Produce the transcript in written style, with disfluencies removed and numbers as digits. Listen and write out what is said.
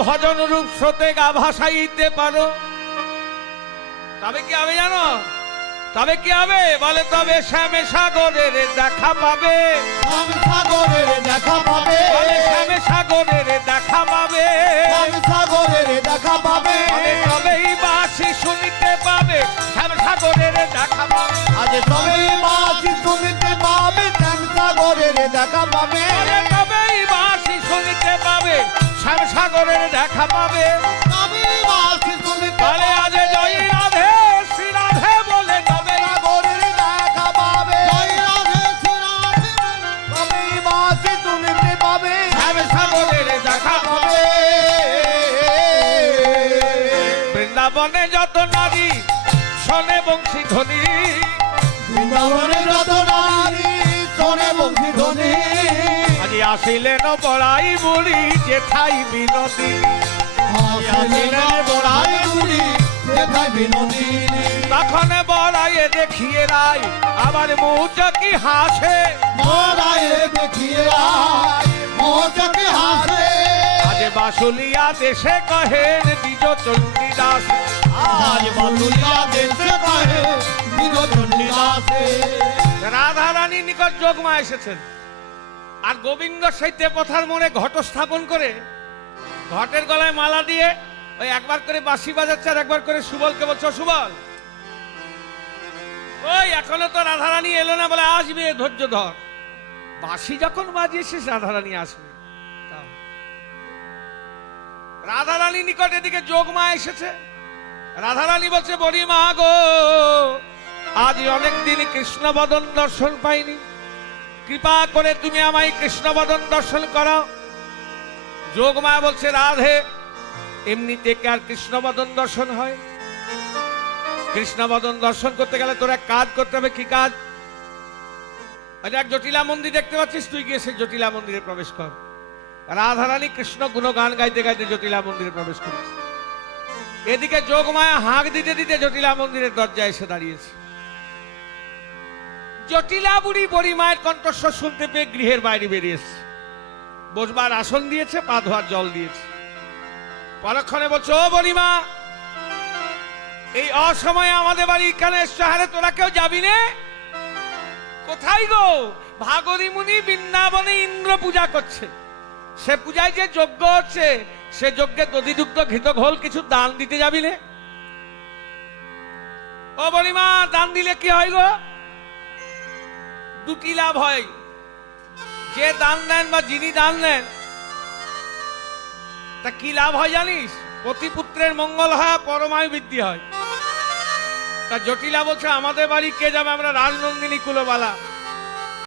ভজন রূপ স্রোতে গা ভাসাইতে পারো, তবে কি হবে জানো? তবে কি হবে বলে? তবে শ্যামে সাগরের দেখা পাবে, সাগরের দেখা পাবে, শ্যামে সাগরের দেখা পাবে, সাগরের দেখা পাবে, তবেই বাঁশি শুনিতে পাবে, শ্যাম সাগরের দেখা পাবে। আজ তবেই বাঁশি শুনিতে পাবে, শ্যাম সাগরের দেখা পাবে, তবেই বাঁশি শুনিতে পাবে, শ্যাম সাগরের দেখা পাবে। তবেই বাঁশি শুনিতে বলে আজ জয় রাধে শ্রী রাধে বলে তবে সাগরের দেখা পাবে, জয় রাধে শ্রী রাধে, তবেই বাঁশি শুনিতে পাবে, শ্যাম সাগরের দেখা পাবে। বৃন্দাবনে যত নারী শোনে বংশী ধ্বনি, বৃন্দাবনে যত নারী শোনে বংশী ধ্বনি, আজি আসিলেন বড়াই বুড়ি যেথাই বিনোদিনী, আসিলেন বড়াই বুড়ি যেথায় বিনোদিনী, তখন বড়াইয়ে দেখিয়ে রাই আবার মুচকি হাসে, বড়াইয়ে দেখিয়ে আয় মোচকে হাসে, আজ বাসুলিয়া দেশে কহেন দ্বিজ চণ্ডীদাস, আজ বাদুলিয়া দেশে কহে বীরচণ্ডীদাসে, রাধা রানী নিকট যোগমা এসেছেন। আর গোবিন্দ সাহিত্যে পথার মোড়ে ঘট স্থাপন করে ঘটের গলায় মালা দিয়ে ওই একবার করে বাঁশি বাজাচ্ছে আর একবার করে সুবলকে বলছো, সুবল ওই এখনো তো রাধারানী এলো না, বলে আসবে, ধৈর্য ধর, বাঁশি যখন বাজিয়েছিস রাধারানী আসবে। রাধারানী নিকট এদিকে যোগমা এসেছে। রাধারানী বলছে, বলি মা গো, আজ অনেকদিন কৃষ্ণ বদন দর্শন পাইনি, কৃপা করে তুমি আমায় কৃষ্ণ বদন দর্শন করাও। যোগমা বলছে, রাধে এমনিতে কি আর কৃষ্ণ বদন দর্শন হয়? কৃষ্ণ বদন দর্শন করতে গেলে তোর এক কাজ করতে হবে। কি কাজ? এক জটিলা মন্দির দেখতে পাচ্ছিস, তুই গিয়ে সেই জটিলা মন্দিরে প্রবেশ কর। রাধারানী কৃষ্ণ গুণগান গাইতে গাইতে জটিলা মন্দিরে প্রবেশ করেছে। এদিকে যোগমায়া হাঁক দিতে দিতে জটিলা মন্দিরের দরজায় এসে দাঁড়িয়েছে। জটিলা বুড়ি বড়ি মায়ের কণ্ঠস্বর শুনতে পেয়ে গৃহের বাইরে বেরিয়েছে, বসবার আসন দিয়েছে, পা ধোয়ার জল দিয়েছে। পরক্ষণে বলছে, ও বড়িমা, এই অসময়ে আমাদের বাড়ি এখানে শহরে তোরা কেউ যাবি নে? কোথায় গো? ভাগরী মুনি বৃন্দাবনে ইন্দ্র পূজা করছে, সে পূজায় যে যজ্ঞ হচ্ছে, সে যজ্ঞে দধি দুগ্ধ ঘৃত ঘোল কিছু দান দিতে যাবি নে? ও বড়িমা, দান দিলে কি হয় গো? দুটি লাভ হয়। যে দান দেন বা যিনি দান দেন, তা কি লাভ হয় জানিস? পতিপুত্রের মঙ্গল হয়, পরমায়ু বৃদ্ধি হয়। তা জটিলা বলছে, আমাদের বাড়ি কে যাবে? আমরা রাজনন্দিনী কুলবালা।